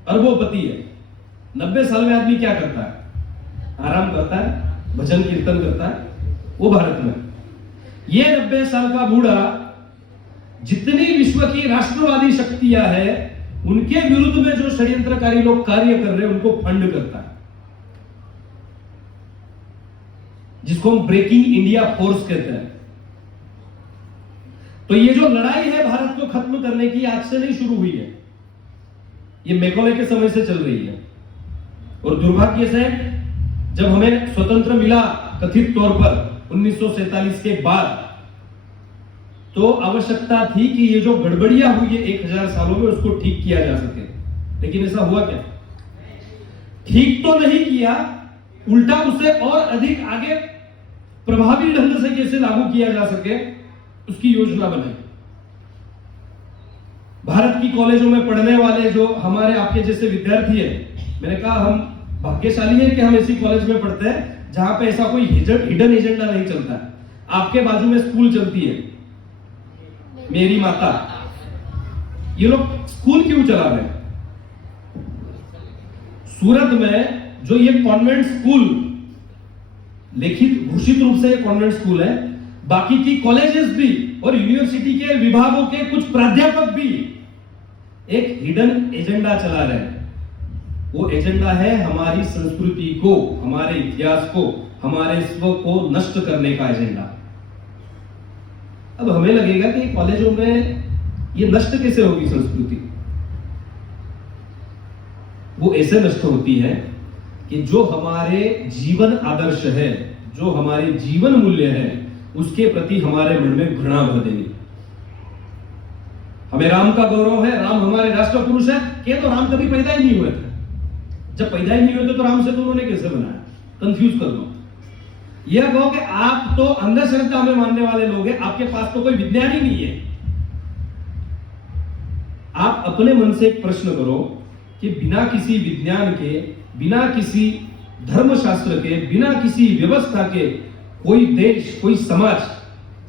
अरबोपति है। 90 साल में आदमी क्या करता है? आराम करता है, भजन कीर्तन करता है। वो भारत में ये 90 साल का बूढ़ा जितनी विश्व की राष्ट्रवादी शक्तियां हैं उनके विरुद्ध में जो षड्यंत्रकारी लोग कार्य कर रहे हैं उनको फंड करता है, जिसको हम ब्रेकिंग इंडिया फोर्स कहते हैं। तो ये जो लड़ाई है भारत को खत्म करने की, आज से नहीं शुरू हुई है, ये मैकॉले के समय से चल रही है। और दुर्भाग्य से जब हमें स्वतंत्र मिला कथित तौर पर 1947 के बाद, तो आवश्यकता थी कि ये जो गड़बड़ियां हुई है 1000 सालों में उसको ठीक किया जा सके। लेकिन ऐसा हुआ क्या? ठीक तो नहीं किया, उल्टा उसे और अधिक आगे प्रभावी ढंग से कैसे लागू किया जा सके उसकी योजना बनाई। भारत की कॉलेजों में पढ़ने वाले जो हमारे आपके जैसे विद्यार्थी हैं, मैंने कहा हम भाग्यशाली हैं कि हम ऐसी कॉलेज में पढ़ते हैं जहां पे ऐसा कोई हिडन एजेंडा नहीं चलता है। आपके बाजू में स्कूल चलती है मेरी माता, ये लोग स्कूल क्यों चला रहे हैं? सूरत में जो ये कॉन्वेंट स्कूल, लिखित घोषित रूप से ये कॉन्वेंट स्कूल है, बाकी की कॉलेजेस भी और यूनिवर्सिटी के विभागों के कुछ प्राध्यापक भी एक हिडन एजेंडा चला रहे हैं। वो एजेंडा है हमारी संस्कृति को, हमारे इतिहास को, हमारे स्व को नष्ट करने का एजेंडा। अब हमें लगेगा कि कॉलेजों में ये नष्ट कैसे होगी संस्कृति? वो ऐसे नष्ट होती है कि जो हमारे जीवन आदर्श है, जो हमारे जीवन मूल्य है, उसके प्रति हमारे मन में घृणा भर देगी। हमें राम का गौरव है, राम हमारे राष्ट्र पुरुष है, के तो राम कभी पैदा ही नहीं हुए थे। जब पैदा ही नहीं हुए थे तो राम से तो उन्होंने कैसे बनाया? कंफ्यूज कर दो। यह कहो कि आप तो अंधश्रद्धा में मानने वाले लोग हैं, आपके पास तो कोई विज्ञान ही नहीं है। आप अपने मन से एक प्रश्न करो कि बिना किसी विज्ञान के, बिना किसी धर्मशास्त्र के, बिना किसी व्यवस्था के कोई देश, कोई समाज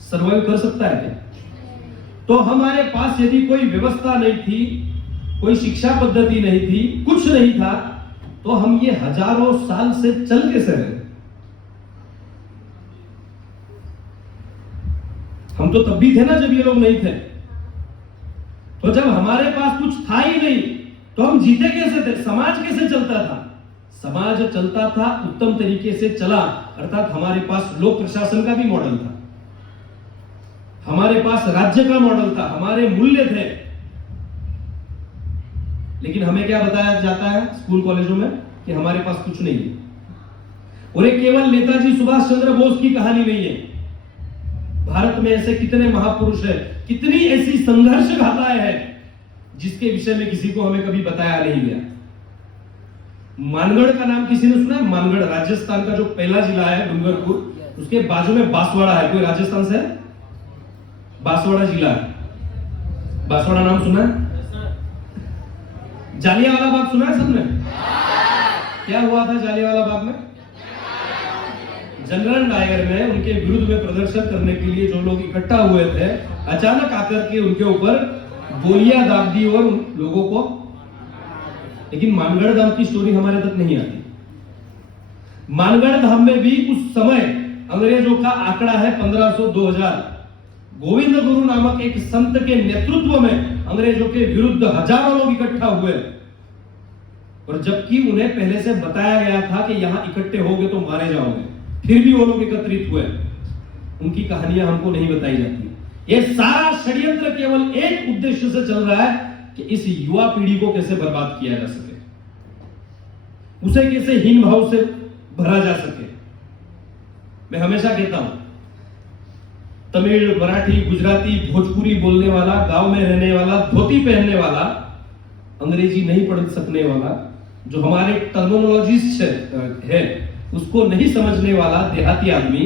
सर्वाइव कर सकता है क्या? तो हमारे पास यदि कोई व्यवस्था नहीं थी, कोई शिक्षा पद्धति नहीं थी, कुछ नहीं था, तो हम ये हजारों साल से चल कैसे रहे? हम तो तब भी थे ना जब ये लोग नहीं थे। तो जब हमारे पास कुछ था ही नहीं तो हम जीते कैसे थे? समाज कैसे चलता था? समाज चलता था, उत्तम तरीके से चला, अर्थात हमारे पास लोक प्रशासन का भी मॉडल था, हमारे पास राज्य का मॉडल था, हमारे मूल्य थे। लेकिन हमें क्या बताया जाता है स्कूल कॉलेजों में कि हमारे पास कुछ नहीं है। और एक केवल नेताजी सुभाष चंद्र बोस की कहानी नहीं है। भारत में ऐसे कितने महापुरुष हैं, कितनी ऐसी संघर्ष गाथाएं हैं जिसके विषय में किसी को हमें कभी बताया नहीं गया। मानगढ़ का नाम किसी ने सुना है? मानगढ़ राजस्थान का जो पहला जिला है, डूंगरपुर, उसके बाजू में बांसवाड़ा है। कोई राजस्थान से है? बांसवाड़ा जिला है। बांसवाड़ा नाम सुना है? जालियांवाला बाग सुना है सबने? क्या हुआ था जालियांवाला बाग में? जनरल डायर में उनके विरुद्ध में प्रदर्शन करने के लिए जो लोग इकट्ठा हुए थे, अचानक आकर के उनके ऊपर गोलियां दाग दी और लोगों को। लेकिन मानगढ़ धाम की स्टोरी हमारे तक नहीं आती। मानगढ़ धाम में भी उस समय अंग्रेजों का आंकड़ा है 1500-2000। गोविंद गुरु नामक एक संत के नेतृत्व में अंग्रेजों के विरुद्ध हजारों लोग इकट्ठा हुए, और जबकि उन्हें पहले से बताया गया था कि यहां इकट्ठे होगे तो मारे जाओगे, फिर भी वो लोग एकत्रित हुए। उनकी कहानियां हमको नहीं बताई जाती। ये सारा षड्यंत्र केवल एक उद्देश्य से चल रहा है कि इस युवा पीढ़ी को कैसे बर्बाद किया जा सके, उसे कैसे हीन भाव से भरा जा सके। मैं हमेशा कहता हूं, तमिल, मराठी, गुजराती, भोजपुरी बोलने वाला, गांव में रहने वाला, धोती पहनने वाला, अंग्रेजी नहीं पढ़ सकने वाला, जो हमारे टर्मिनोलॉजिस्ट है उसको नहीं समझने वाला देहाती आदमी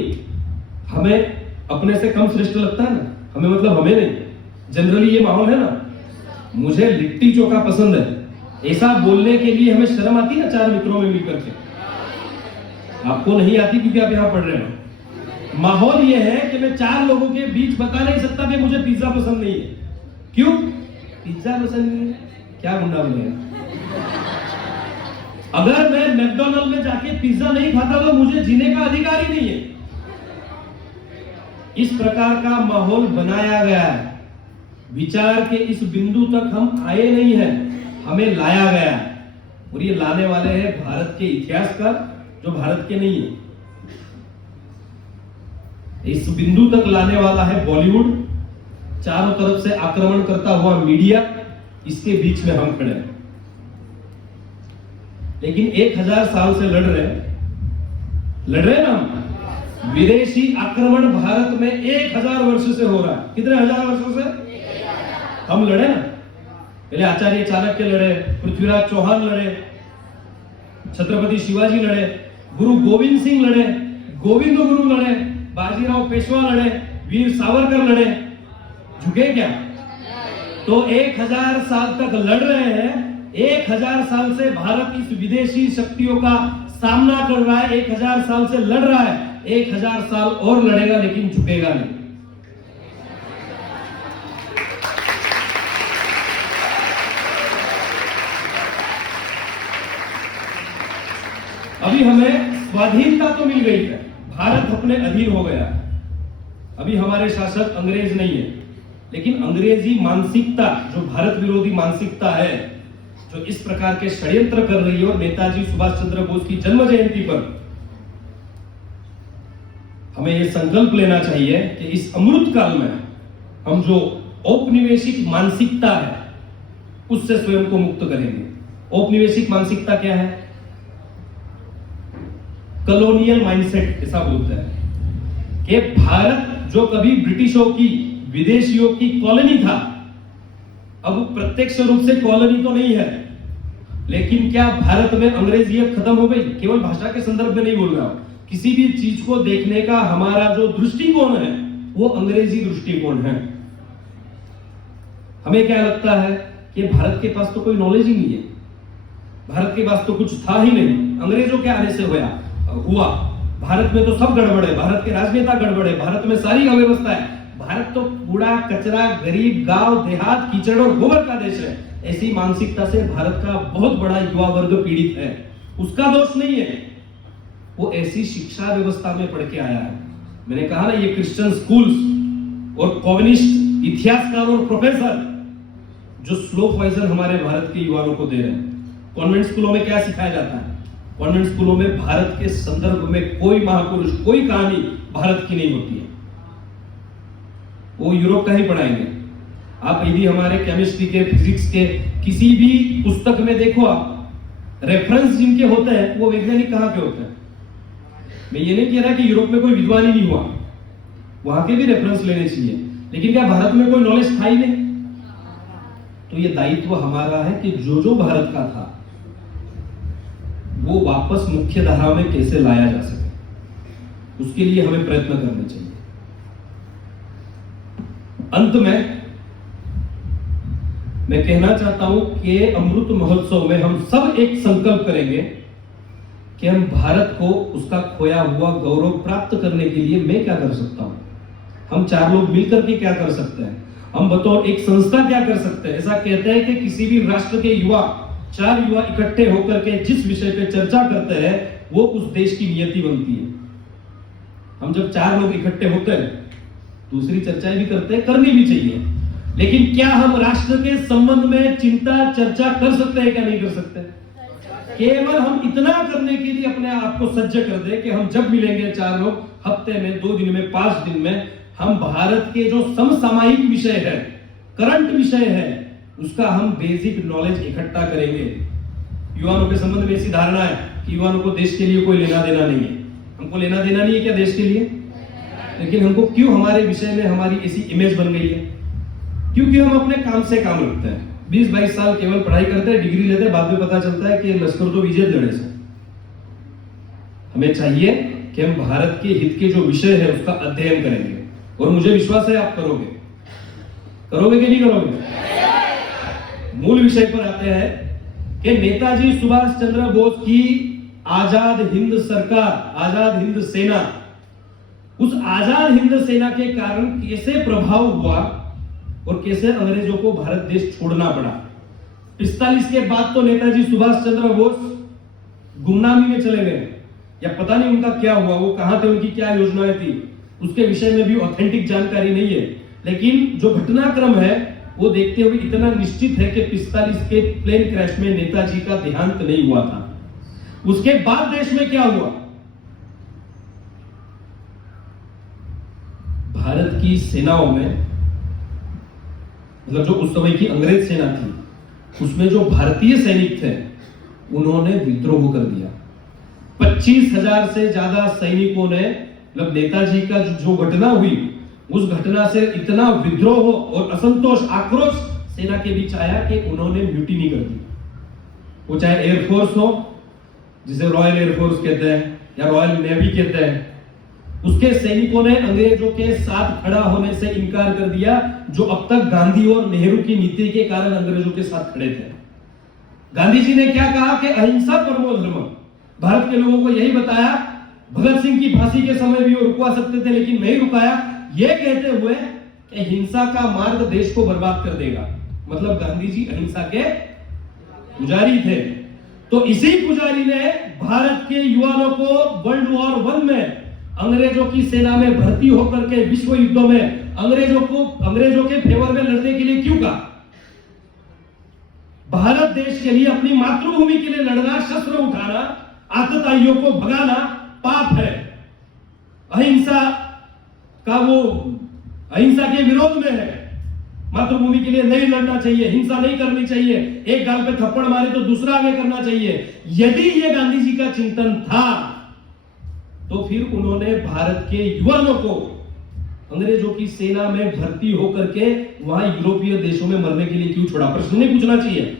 हमें अपने से कम श्रेष्ठ लगता है ना? हमें मतलब हमें नहीं, जनरली ये माहौल है ना। मुझे लिट्टी चोखा पसंद है, ऐसा बोलने के लिए हमें शर्म आती है ना, चार मित्रों में मिलकर के। आपको नहीं आती क्योंकि आप यहां पढ़ रहे हो। माहौल ये है कि मैं चार लोगों के बीच बता नहीं सकता कि मुझे पिज्जा पसंद नहीं है। क्यों पिज्जा पसंद नहीं है? क्या गुंडा बनेगा? अगर मैं मैकडॉनल्ड में जाके पिज्जा नहीं खाता तो मुझे जीने का अधिकार ही नहीं है। इस प्रकार का माहौल बनाया गया है। विचार के इस बिंदु तक हम आए नहीं हैं, हमें लाया गया है। और ये लाने वाले हैं भारत के इतिहास का, जो भारत के नहीं है। इस बिंदु तक लाने वाला है बॉलीवुड, चारों तरफ से आक्रमण करता हुआ मीडिया, इसके बीच में हम खड़े हैं। लेकिन 1000 साल से लड़ रहे ना हम। विदेशी आक्रमण भारत में 1000 वर्ष से हो रहा है। कितने हजार वर्षों से? हम लड़े ना। पहले आचार्य चाणक्य लड़े, पृथ्वीराज चौहान लड़े, छत्रपति शिवाजी लड़े, गुरु गोविंद सिंह लड़े, गोविंद गुरु लड़े, बाजीराव पेशवा लड़े, वीर सावरकर लड़े, झुके क्या? तो 1000 साल तक लड़ रहे हैं। 1000 साल से भारत इस विदेशी शक्तियों का सामना कर रहा है, 1000 साल से लड़ रहा है, 1000 साल और लड़ेगा, लेकिन झुकेगा नहीं। अभी हमें स्वाधीनता तो मिल गई है, भारत अपने अधीन हो गया। अभी हमारे शासक अंग्रेज नहीं है, लेकिन अंग्रेजी मानसिकता, जो भारत विरोधी मानसिकता है, जो इस प्रकार के षड्यंत्र कर रही है, और नेताजी सुभाष चंद्र बोस की जन्म जयंती पर हमें यह संकल्प लेना चाहिए कि इस अमृत काल में हम जो औपनिवेशिक मानसिकता है उससे स्वयं को मुक्त करेंगे। औपनिवेशिक मानसिकता क्या है? कॉलोनियल माइंडसेट ऐसा बोलता है कि भारत जो कभी ब्रिटिशों की, विदेशियों की कॉलोनी था, अब प्रत्यक्ष रूप से कॉलोनी तो नहीं है, लेकिन क्या भारत में अंग्रेजियत खत्म हो गई? केवल भाषा के संदर्भ में नहीं बोल रहा हूं, किसी भी चीज को देखने का हमारा जो दृष्टिकोण है वो अंग्रेजी दृष्टिकोण है। हमें क्या लगता है कि भारत के पास तो कोई नॉलेज ही नहीं है, भारत के पास तो कुछ था ही नहीं, अंग्रेजों के आने से हुआ, भारत में तो सब गड़बड़ है, भारत के राजनेता गड़बड़ है, भारत में सारी अव्यवस्था है, भारत तो कूड़ा कचरा, गरीब, गांव देहात, कीचड़ और गोबर का देश है। ऐसी मानसिकता से भारत का बहुत बड़ा युवा वर्ग पीड़ित है। उसका दोष नहीं है, वो ऐसी शिक्षा व्यवस्था में पढ़ के आया है। मैंने कहा ना, ये क्रिश्चियन स्कूल्स और कम्युनिस्ट इतिहासकार और प्रोफेसर जो स्लो पॉइजन हमारे भारत के युवाओं को दे रहे हैं। कॉन्वेंट स्कूलों में क्या सिखाया जाता है? कॉन्वेंट स्कूलों में भारत के संदर्भ में कोई महापुरुष, कोई कहानी भारत की नहीं होती है, वो यूरोप का ही पढ़ाएंगे। आप यदि हमारे केमिस्ट्री के, फिजिक्स के किसी भी पुस्तक में देखो, आप रेफरेंस जिनके होते हैं वो वैज्ञानिक कहां के होते हैं। मैं ये नहीं कह रहा कि यूरोप में कोई विद्वान ही नहीं हुआ, वहां के भी रेफरेंस लेने चाहिए, लेकिन क्या भारत में कोई नॉलेज था ही नहीं? तो ये दायित्व हमारा है कि जो भारत का था वो वापस मुख्य धारा में कैसे लाया जा सके, उसके लिए हमें प्रयत्न करने चाहिए। अंत में मैं कहना चाहता हूं कि अमृत महोत्सव में हम सब एक संकल्प करेंगे कि हम भारत को उसका खोया हुआ गौरव प्राप्त करने के लिए मैं क्या कर सकता हूं, हम 4 लोग मिलकर के क्या कर सकते हैं, हम बतौर एक संस्था क्या कर सकते हैं। ऐसा कहते हैं कि किसी भी राष्ट्र के युवा, 4 युवा इकट्ठे होकर के जिस विषय पे चर्चा करते हैं वो उस देश की नियति बनती है। हम जब 4 लोग इकट्ठे होते हैं, दूसरी चर्चाएं भी करते हैं, करनी भी चाहिए, लेकिन क्या हम राष्ट्र के संबंध में चिंता चर्चा कर सकते हैं क्या नहीं कर सकते? केवल हम इतना करने के लिए अपने आप को सज्ज कर दे कि हम जब मिलेंगे 4 लोग, हफ्ते में, 2 दिन में, 5 दिन में, हम भारत के जो समसामयिक विषय है, करंट विषय है, उसका हम बेसिक नॉलेज इकट्ठा करेंगे। युवाओं के संबंध में ऐसी धारणा है कि युवाओं को देश के लिए कोई लेना देना नहीं है। हमको लेना देना नहीं है क्या देश के लिए? लेकिन हमको क्यों हमारे विषय में हमारी ऐसी इमेज बन गई है? क्योंकि हम अपने काम से काम रखते हैं। 20-22 साल केवल पढ़ाई करते हैं, डिग्री लेते हैं, बाद में पता चलता है कि लश्कर तो विजय लड़े से। हमें चाहिए कि हम भारत के हित के जो विषय है उसका अध्ययन करेंगे, और मुझे विश्वास है आप करोगे कि नहीं करोगे? मूल विषय पर आते हैं कि नेताजी सुभाष चंद्र बोस की आजाद हिंद सरकार, आजाद हिंद सेना, उस आजाद हिंद सेना के कारण कैसे प्रभाव हुआ और कैसे अंग्रेजों को भारत देश छोड़ना पड़ा। 45 के बाद तो नेताजी सुभाष चंद्र बोस गुमनामी में चले गए, या पता नहीं उनका क्या हुआ, वो कहां थे, उनकी क्या योजनाएं थी, उसके विषय में भी ऑथेंटिक जानकारी नहीं है। लेकिन जो घटनाक्रम है वो देखते हुए इतना निश्चित है कि 45 के प्लेन क्रैश में नेताजी का देहांत नहीं हुआ था। उसके बाद देश में क्या हुआ? भारत की सेनाओं में, मतलब जो उस समय की अंग्रेज सेना थी, उसमें जो भारतीय सैनिक थे उन्होंने विद्रोह कर दिया। 25,000 से ज्यादा सैनिकों ने, मतलब नेताजी का जो घटना हुई उस घटना से इतना विद्रोह और असंतोष, आक्रोश सेना के बीच आया कि उन्होंने म्यूटिनी कर दी। वो चाहे एयरफोर्स हो, जिसे रॉयल एयरफोर्स कहते हैं या रॉयल नेवी कहते हैं, उसके सैनिकों ने अंग्रेजों के साथ खड़ा होने से इनकार कर दिया, जो अब तक गांधी और नेहरू की नीति के कारण अंग्रेजों के साथ खड़े थे। गांधी जी ने क्या कहा कि अहिंसा परमो धर्म। भारत के लोगों को यही बताया। भगत सिंह की फांसी के समय भी वो रुकवा सकते थे, लेकिन नहीं रुकाया, ये कहते हुए कि हिंसा का मार्ग देश को बर्बाद कर देगा। मतलब गांधी जी अहिंसा के पुजारी थे। तो इसी पुजारी ने भारत के युवाओं को वर्ल्ड वॉर 1 में अंग्रेजों की सेना में भर्ती होकर के विश्व युद्धों में अंग्रेजों के फेवर में लड़ने के लिए क्यों कहा? भारत देश के लिए, अपनी मातृभूमि के लिए लड़ना, शस्त्र उठाना, आतताइयों को भगाना पाप है। अहिंसा के विरोध में है। मातृभूमि के लिए नहीं लड़ना चाहिए, हिंसा नहीं करनी चाहिए, एक गाल पे थप्पड़ मारे तो दूसरा आगे करना चाहिए। यदि ये गांधी जी का चिंतन था तो फिर उन्होंने भारत के युवाओं को अंग्रेजों की सेना में भर्ती होकर के वहां यूरोपीय देशों में मरने के लिए क्यों छोड़ा? प्रश्न नहीं पूछना चाहिए।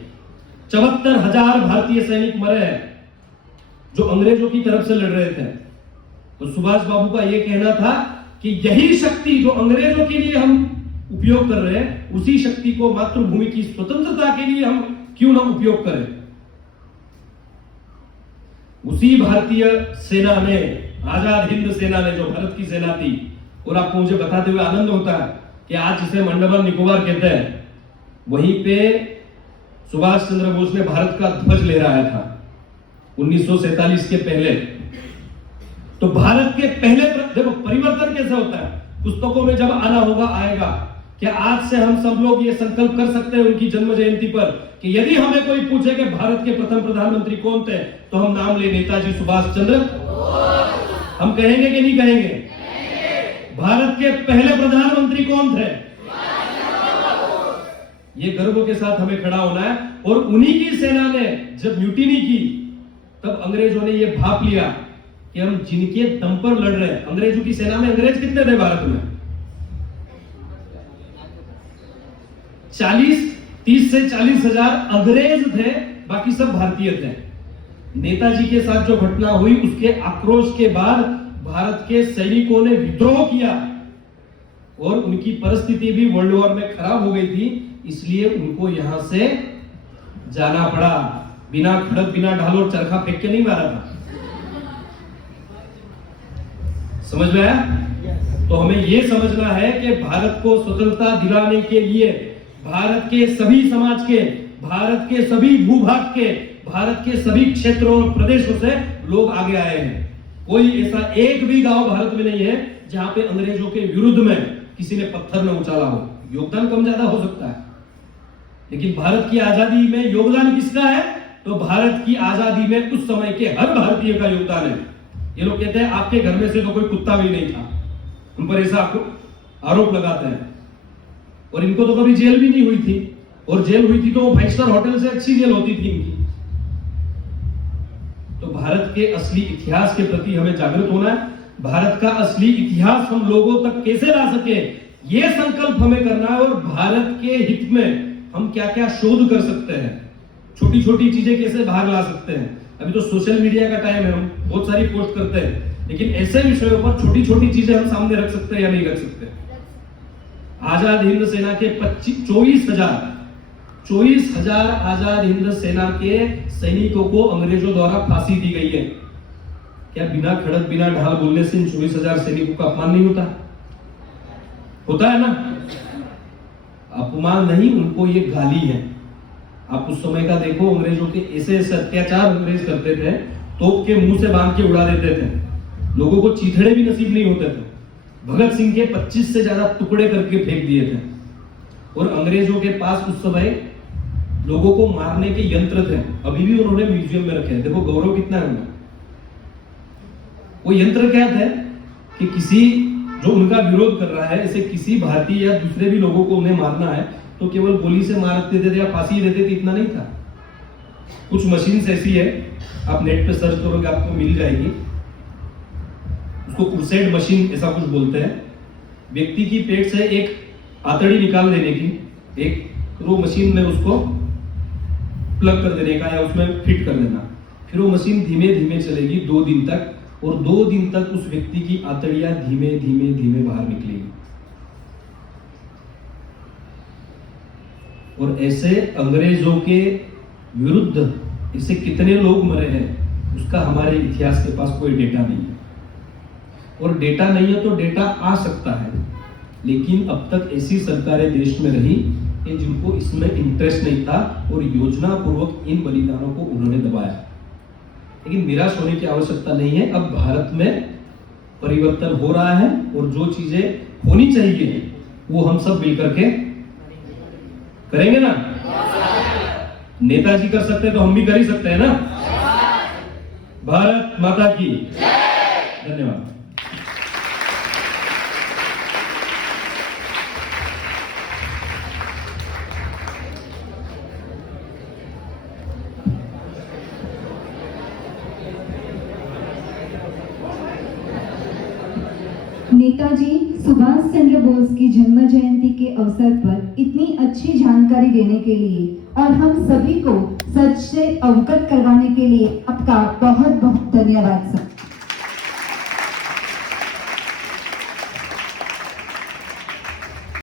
74,000 भारतीय सैनिक मरे हैं जो अंग्रेजों की तरफ से लड़ रहे थे। तो सुभाष बाबू का यह कहना था कि यही शक्ति जो अंग्रेजों के लिए हम उपयोग कर रहे हैं, उसी शक्ति को मातृभूमि की स्वतंत्रता के लिए हम क्यों ना उपयोग करें। उसी भारतीय सेना ने, आजाद हिंद सेना ने, जो भारत की सेना थी, और आपको मुझे बताते हुए आनंद होता है कि आज जिसे अंडमान निकोबार कहते हैं, वहीं पे सुभाष चंद्र बोस ने भारत का ध्वज लहराया था 1947 के पहले। तो भारत के पहले, देखो परिवर्तन कैसे होता है, पुस्तकों में जब आना होगा आएगा। क्या आज से हम सब लोग ये संकल्प कर सकते हैं उनकी जन्म जयंती पर कि यदि हमें कोई पूछे कि भारत के प्रथम प्रधानमंत्री कौन थे, तो हम नाम ले नेताजी सुभाष चंद्र। हम कहेंगे कि नहीं कहेंगे? भारत के पहले प्रधानमंत्री कौन थे? ये गर्व के साथ हमें खड़ा होना है। और उन्हीं की सेना ने जब म्यूटिनी की, तब अंग्रेजों ने यह भाप लिया कि हम जिनके दम पर लड़ रहे हैं। अंग्रेजों की सेना में अंग्रेज कितने थे भारत में? 30 से 40,000 अंग्रेज थे, बाकी सब भारतीय थे। नेताजी के साथ जो घटना हुई, उसके आक्रोश के बाद भारत के सैनिकों ने विद्रोह किया और उनकी परिस्थिति भी वर्ल्ड वॉर में खराब हो गई थी, इसलिए उनको यहां से जाना पड़ा। बिना खड़क, बिना ढाल और चरखा फेंक के नहीं मारा था। समझ में आया? तो हमें यह समझना है कि भारत को स्वतंत्रता दिलाने के लिए भारत के सभी समाज के, भारत के सभी भूभाग के, भारत के सभी क्षेत्रों और प्रदेशों से लोग आगे आए हैं। कोई ऐसा एक भी गांव भारत में नहीं है जहां पे अंग्रेजों के विरुद्ध में किसी ने पत्थर न उछाला हो। योगदान कम ज्यादा हो सकता है, लेकिन भारत की आजादी में योगदान किसका है? तो भारत की आजादी में उस समय के हर भारतीय का योगदान है। ये लोग कहते हैं आपके घर में से तो कोई कुत्ता भी नहीं था, उन पर ऐसा आरोप लगाते हैं। और इनको तो कभी जेल भी नहीं हुई थी, और जेल हुई थी तो वो 5 स्टार होटल से अच्छी जेल होती थी इनकी। तो भारत के असली इतिहास के प्रति हमें जागृत होना है। भारत का असली इतिहास हम लोगों तक कैसे ला सके, ये संकल्प हमें करना है। और भारत के हित में हम क्या क्या शोध कर सकते हैं, छोटी छोटी चीजें कैसे बाहर ला सकते हैं। अभी तो सोशल मीडिया का टाइम है, हम बहुत सारी पोस्ट करते हैं, लेकिन ऐसे विषयों पर छोटी छोटी चीजें हम सामने रख सकते हैं या नहीं रख सकते। आजाद हिंद सेना के 24,000 आजाद हिंद सेना के सैनिकों को अंग्रेजों द्वारा फांसी दी गई है। क्या बिना खड़क, बिना ढाल बोलने से इन 24,000 सैनिकों का अपमान नहीं होता? होता है ना? अपमान नहीं, उनको ये गाली है। आप उस समय का देखो, अंग्रेजों के ऐसे ऐसे अत्याचार अंग्रेज करते थे, तोप के मुंह से बांध के उड़ा देते थे, लोगों को चीथड़े भी नसीब नहीं होते थे। भगत सिंह के 25 से ज्यादा टुकड़े करके फेंक दिए थे। और अंग्रेजों के पास उस समय लोगों को मारने के यंत्र थे, अभी भी उन्होंने म्यूजियम में रखे हैं। देखो गौरव कितना है उनका। वो यंत्र क्या थे कि किसी जो उनका विरोध कर रहा है, ऐसे किसी भारतीय या दूसरे भी लोगों को उन्हें मारना है, तो केवल गोली से मार देते थे या फांसी देते थे, इतना नहीं था। कुछ मशीन ऐसी है, आप नेट पे सर्च करोगे आपको मिल जाएगी, उसको क्रूसेड मशीन ऐसा कुछ बोलते हैं। व्यक्ति की पेट से एक आतड़ी निकाल देने की, एक वो मशीन में उसको प्लग कर देने का या उसमें फिट कर देना, फिर वो मशीन धीमे धीमे चलेगी 2 दिन तक, और 2 दिन तक उस व्यक्ति की आंतड़ियां धीमे धीमे धीमे बाहर निकलेगी। और ऐसे अंग्रेजों के विरुद्ध ऐसे कितने लोग मरे हैं, उसका हमारे इतिहास के पास कोई डेटा नहीं है। और डेटा नहीं है तो डेटा आ सकता है, लेकिन अब तक ऐसी सरकारें देश में रही कि जिनको इसमें इंटरेस्ट नहीं था और योजना पूर्वक इन बलिदानों को उन्होंने दबाया। लेकिन निराश होने की आवश्यकता नहीं है। अब भारत में परिवर्तन हो रहा है और जो चीजें होनी चाहिए वो हम सब मिलकर के करेंगे ना। नेताजी कर सकते हैं तो हम भी कर ही सकते हैं ना। भारत माता की धन्यवाद। नेताजी सुभाष चंद्र बोस की जन्म जयंती के अवसर पर इतनी अच्छी जानकारी देने के लिए और हम सभी को सच से अवगत करवाने के लिए आपका बहुत बहुत धन्यवाद सर।